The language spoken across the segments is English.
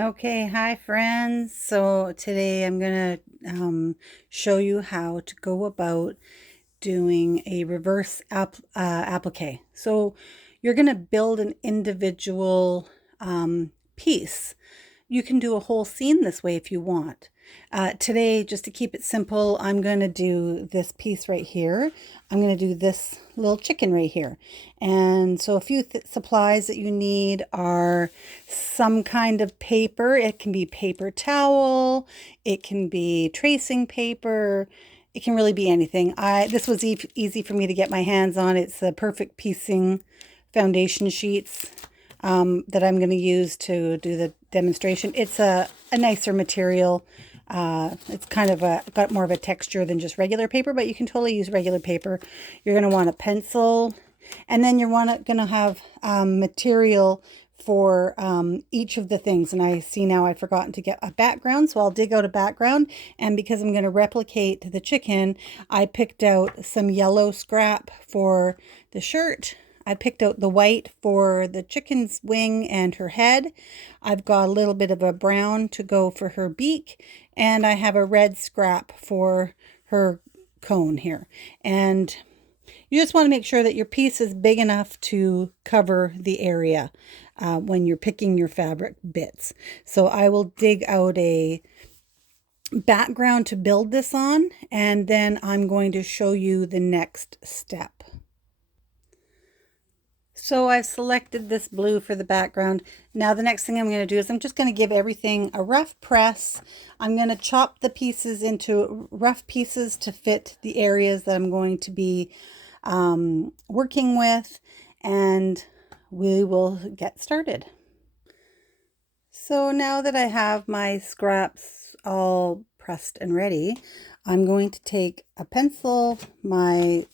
Okay, hi friends. So today I'm going to show you how to go about doing a reverse applique. So you're going to build an individual piece. You can do a whole scene this way if you want. Today, just to keep it simple, I'm going to do this piece right here. I'm going to do this little chicken right here. And so a few supplies that you need are some kind of paper. It can be paper towel. It can be tracing paper. It can really be anything. This was easy for me to get my hands on. It's the Perfect Piecing foundation sheets that I'm going to use to do the demonstration. It's a nicer material. It's kind of got more of a texture than just regular paper, but you can totally use regular paper. You're going to want a pencil, and then you're going to have material for each of the things. And I see now I've forgotten to get a background, so I'll dig out a background. And because I'm going to replicate the chicken, I picked out some yellow scrap for the shirt. I picked out the white for the chicken's wing and her head. I've got a little bit of a brown to go for her beak, and I have a red scrap for her cone here. And you just want to make sure that your piece is big enough to cover the area when you're picking your fabric bits. So I will dig out a background to build this on, and then I'm going to show you the next step. So I've selected this blue for the background. Now the next thing I'm going to do is I'm just going to give everything a rough press. I'm going to chop the pieces into rough pieces to fit the areas that I'm going to be working with, and we will get started. So now that I have my scraps all pressed and ready, I'm going to take a pencil, my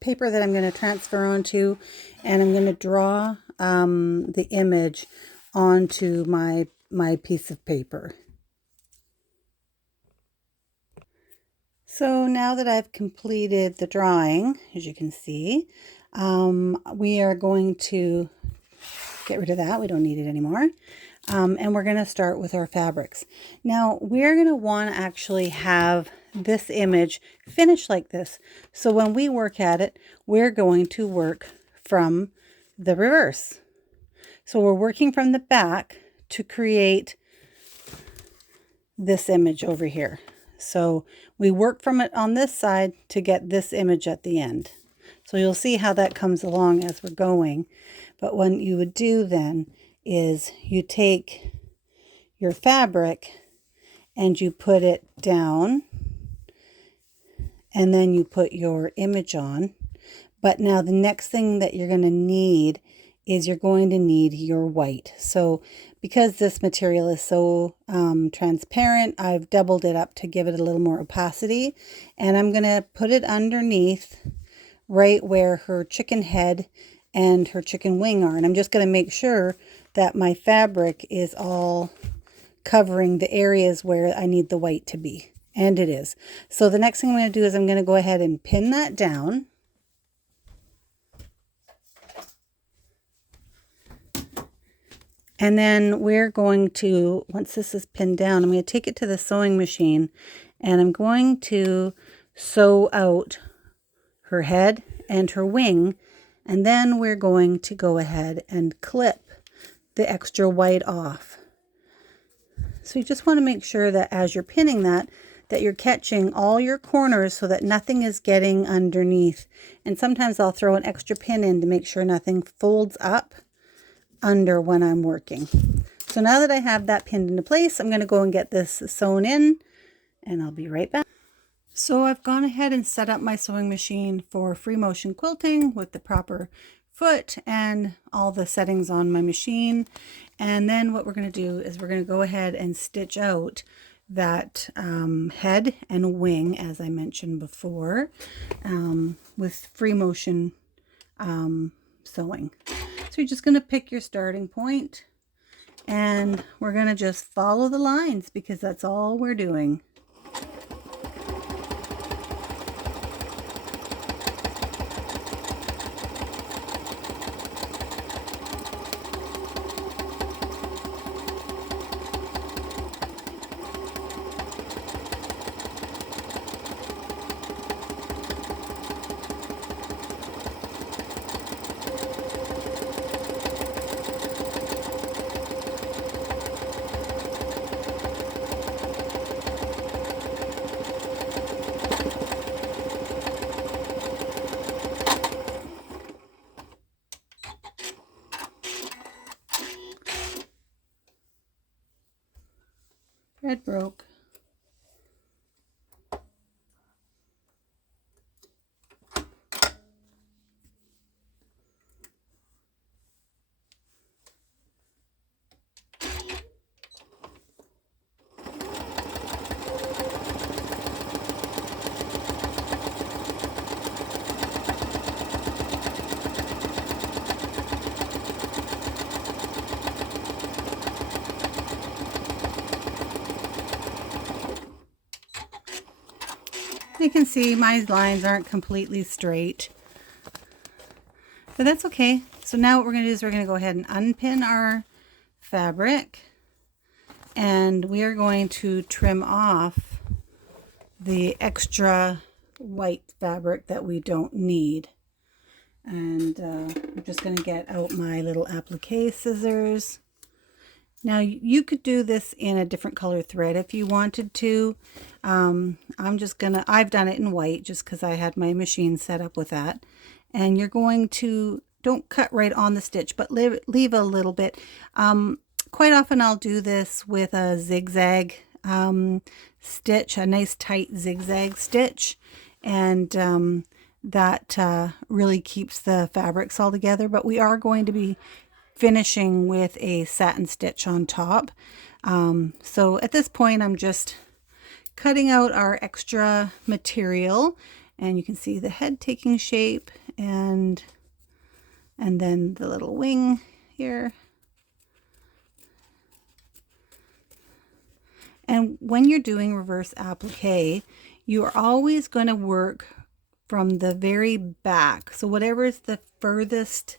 paper that I'm going to transfer onto, and I'm going to draw the image onto my piece of paper. So now that I've completed the drawing, as you can see, we are going to get rid of that. We don't need it anymore. And we're going to start with our fabrics. Now we're going to want to actually have this image finished like this. So when we work at it, we're going to work from the reverse. So we're working from the back to create this image over here. So we work from it on this side to get this image at the end. So you'll see how that comes along as we're going. But what you would do then is you take your fabric and you put it down, and then you put your image on. But now the next thing that you're going to need is you're going to need your white. So because this material is so transparent, I've doubled it up to give it a little more opacity, and I'm going to put it underneath right where her chicken head and her chicken wing are. And I'm just going to make sure that my fabric is all covering the areas where I need the white to be. And it is. So the next thing I'm going to do is I'm going to go ahead and pin that down. And then we're going to, once this is pinned down, I'm going to take it to the sewing machine, and I'm going to sew out her head and her wing. And then we're going to go ahead and clip the extra white off. So you just want to make sure that as you're pinning that you're catching all your corners so that nothing is getting underneath. And sometimes I'll throw an extra pin in to make sure nothing folds up under when I'm working. So now that I have that pinned into place, I'm going to go and get this sewn in, and I'll be right back. So I've gone ahead and set up my sewing machine for free motion quilting with the proper foot and all the settings on my machine. And then what we're going to do is we're going to go ahead and stitch out that head and wing, as I mentioned before, with free motion sewing. So you're just going to pick your starting point, and we're going to just follow the lines because that's all we're doing. Thread broke. You can see my lines aren't completely straight, but that's okay. So now what we're going to do is we're going to go ahead and unpin our fabric, and we are going to trim off the extra white fabric that we don't need. And I'm just going to get out my little applique scissors. Now you could do this in a different color thread if you wanted to. I've done it in white just because I had my machine set up with that. And you're going to, don't cut right on the stitch, but leave a little bit. Quite often I'll do this with a zigzag stitch, a nice tight zigzag stitch. And that really keeps the fabrics all together. But we are going to be finishing with a satin stitch on top. So at this point I'm just cutting out our extra material, and you can see the head taking shape, and then the little wing here. And when you're doing reverse applique, you are always going to work from the very back. So whatever is the furthest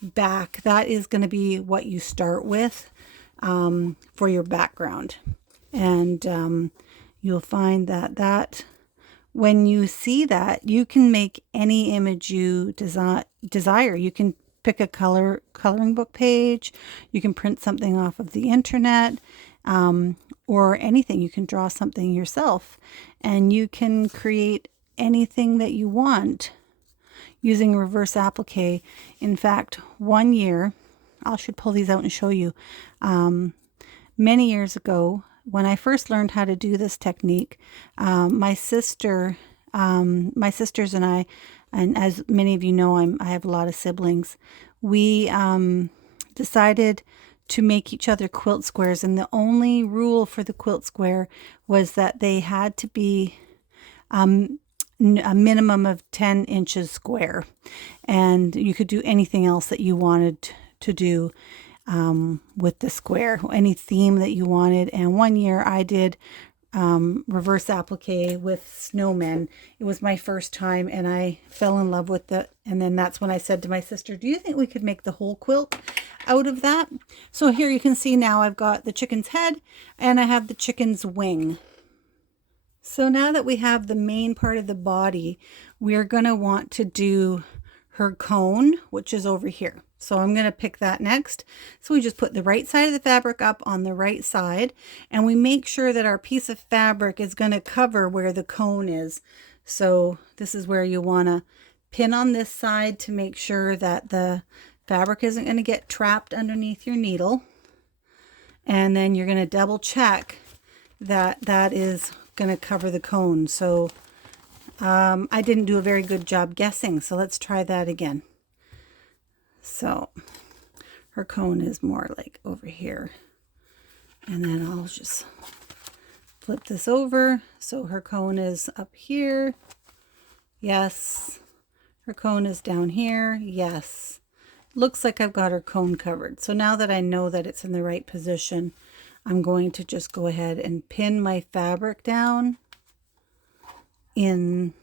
back, that is going to be what you start with for your background. And you'll find that when you see that, you can make any image you desire. You can pick a coloring book page, you can print something off of the internet, or anything. You can draw something yourself, and you can create anything that you want using reverse applique. In fact, one year, I should pull these out and show you. Many years ago, when I first learned how to do this technique, my sisters and I, and as many of you know, I have a lot of siblings, we decided to make each other quilt squares, and the only rule for the quilt square was that they had to be a minimum of 10 inches square, and you could do anything else that you wanted to do with the square, any theme that you wanted. And one year I did reverse applique with snowmen. It was my first time, and I fell in love with it. And then that's when I said to my sister, do you think we could make the whole quilt out of that? So here you can see now I've got the chicken's head and I have the chicken's wing. So now that we have the main part of the body, we're going to want to do her cone, which is over here. So I'm going to pick that next. So we just put the right side of the fabric up on the right side, and we make sure that our piece of fabric is going to cover where the cone is. So this is where you want to pin on this side to make sure that the fabric isn't going to get trapped underneath your needle. And then you're going to double check that that is going to cover the cone. So I didn't do a very good job guessing, so let's try that again. So her cone is more like over here, and then I'll just flip this over so her cone is up here. Yes. Her cone is down here. Yes. Looks like I've got her cone covered. So now that I know that it's in the right position, I'm going to just go ahead and pin my fabric down in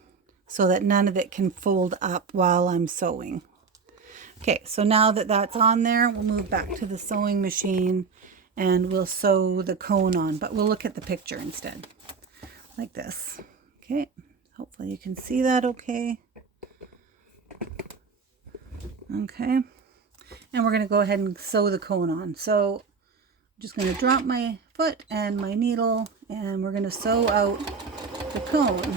so that none of it can fold up while I'm sewing. Okay, so now that that's on there, we'll move back to the sewing machine and we'll sew the cone on, but we'll look at the picture instead, like this. Okay, hopefully you can see that okay. Okay, and we're going to go ahead and sew the cone on. So I'm just going to drop my foot and my needle, and we're going to sew out the cone.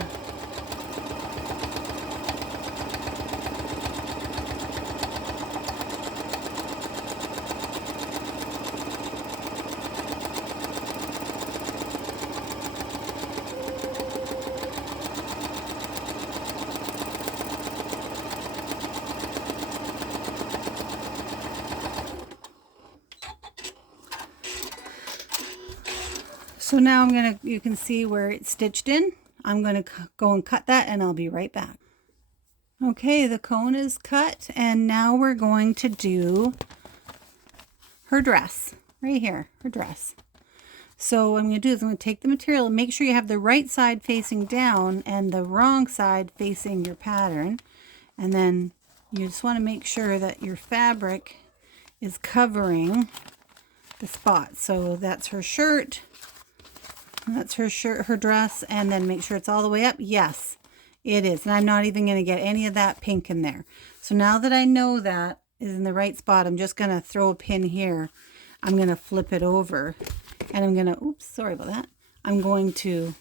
So now you can see where it's stitched in. I'm gonna go and cut that and I'll be right back. Okay, the cone is cut and now we're going to do her dress right here, her dress. So what I'm going to do is I'm going to take the material and make sure you have the right side facing down and the wrong side facing your pattern. And then you just want to make sure that your fabric is covering the spot. So that's her shirt. That's her shirt, her dress, and then make sure it's all the way up. Yes, it is. And I'm not even going to get any of that pink in there. So now that I know that is in the right spot, I'm just going to throw a pin here. I'm going to flip it over and I'm going to, oops, sorry about that. I'm going to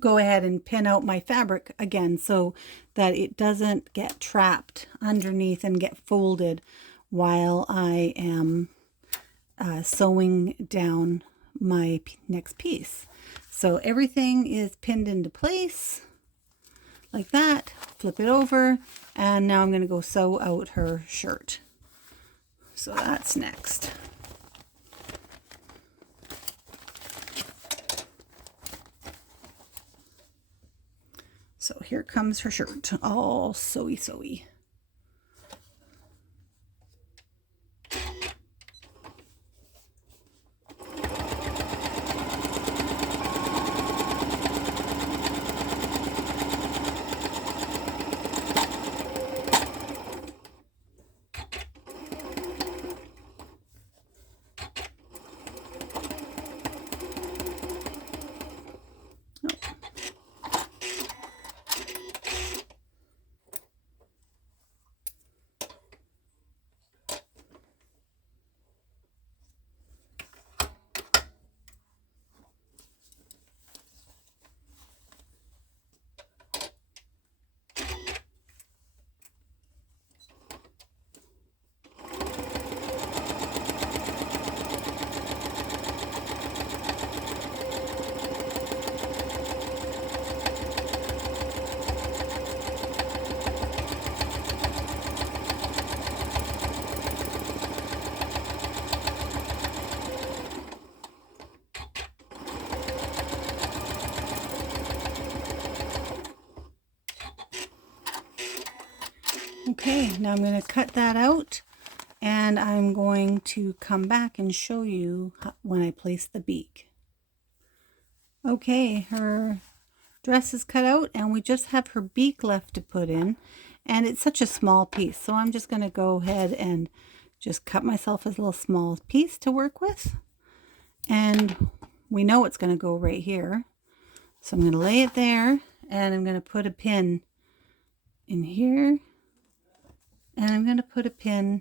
go ahead and pin out my fabric again so that it doesn't get trapped underneath and get folded while I am sewing down my next piece. So everything is pinned into place like that. Flip it over and now I'm going to go sew out her shirt. So that's next. So here comes her shirt, all sewy. Okay, now I'm going to cut that out and I'm going to come back and show you when I place the beak. Okay, her dress is cut out and we just have her beak left to put in, and it's such a small piece, so I'm just going to go ahead and just cut myself a little small piece to work with, and we know it's going to go right here, so I'm going to lay it there and I'm going to put a pin in here and I'm going to put a pin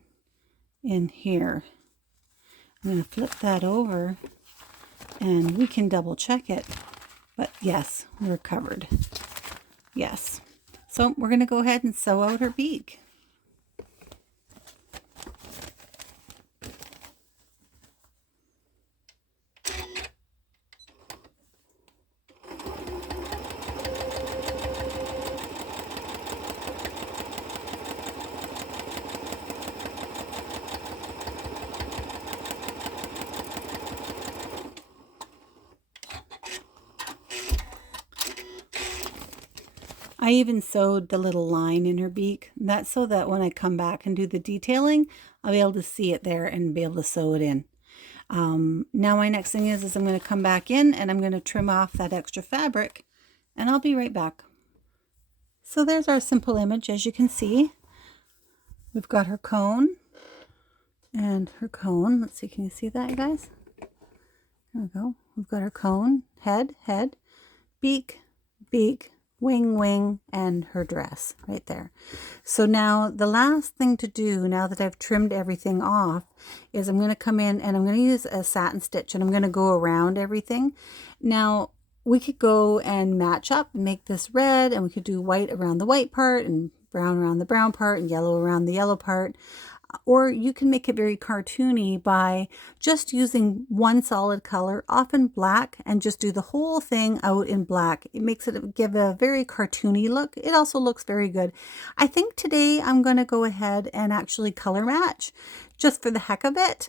in here. I'm going to flip that over and we can double check it, but yes, we're covered. Yes. So we're going to go ahead and sew out her beak. I even sewed the little line in her beak. That's so that when I come back and do the detailing, I'll be able to see it there and be able to sew it in. Now my next thing is I'm going to come back in and I'm going to trim off that extra fabric and I'll be right back. So there's our simple image. As you can see, we've got her cone and her cone. Let's see, can you see that, you guys? There we go. We've got her cone, head, beak, wing, and her dress right there. So now the last thing to do, now that I've trimmed everything off, is I'm going to come in and I'm going to use a satin stitch and I'm going to go around everything. Now we could go and match up and make this red, and we could do white around the white part and brown around the brown part and yellow around the yellow part. Or you can make it very cartoony by just using one solid color, often black, and just do the whole thing out in black. It makes it give a very cartoony look. It also looks very good. I think today I'm going to go ahead and actually color match just for the heck of it.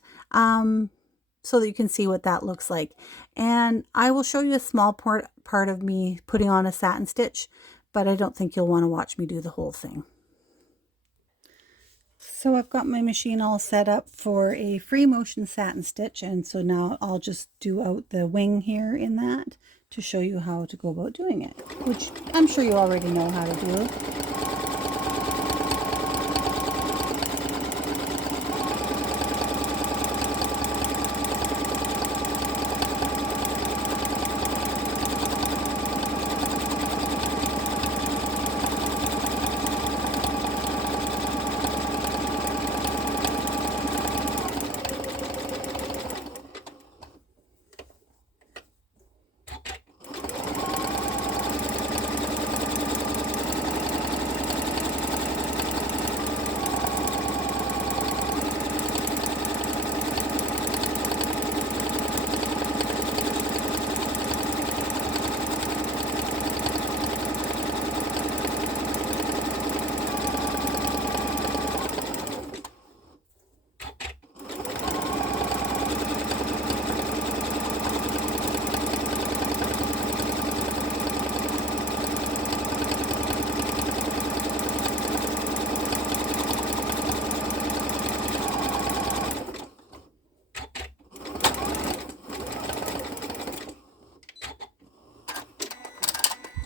so that you can see what that looks like. And I will show you a small part of me putting on a satin stitch, but I don't think you'll want to watch me do the whole thing. So I've got my machine all set up for a free motion satin stitch, and so now I'll just do out the wing here in that to show you how to go about doing it, which I'm sure you already know how to do.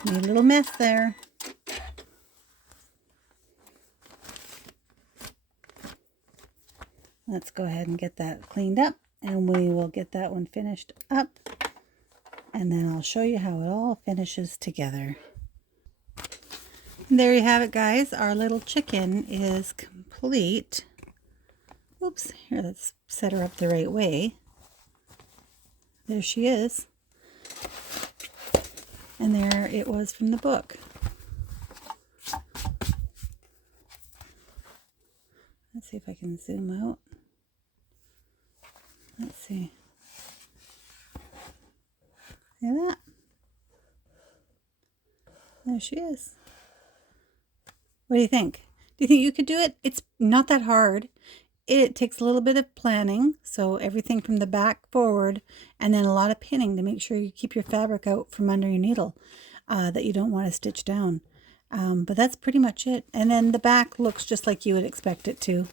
Made a little mess there. Let's go ahead and get that cleaned up, and we will get that one finished up, and then I'll show you how it all finishes together. And there you have it, guys. Our little chicken is complete. Oops, here, let's set her up the right way. There she is. And there it was from the book. Let's see if I can zoom out. Let's see. See that? There she is. What do you think? Do you think you could do it? It's not that hard. It takes a little bit of planning, so everything from the back forward, and then a lot of pinning to make sure you keep your fabric out from under your needle that you don't want to stitch down. But that's pretty much it. And then the back looks just like you would expect it to,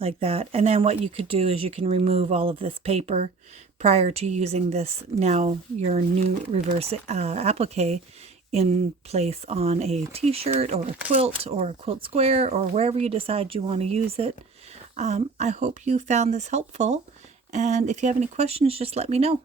like that. And then what you could do is you can remove all of this paper prior to using this, now your new reverse applique, in place on a t-shirt or a quilt square, or wherever you decide you want to use it. I hope you found this helpful, and if you have any questions, just let me know.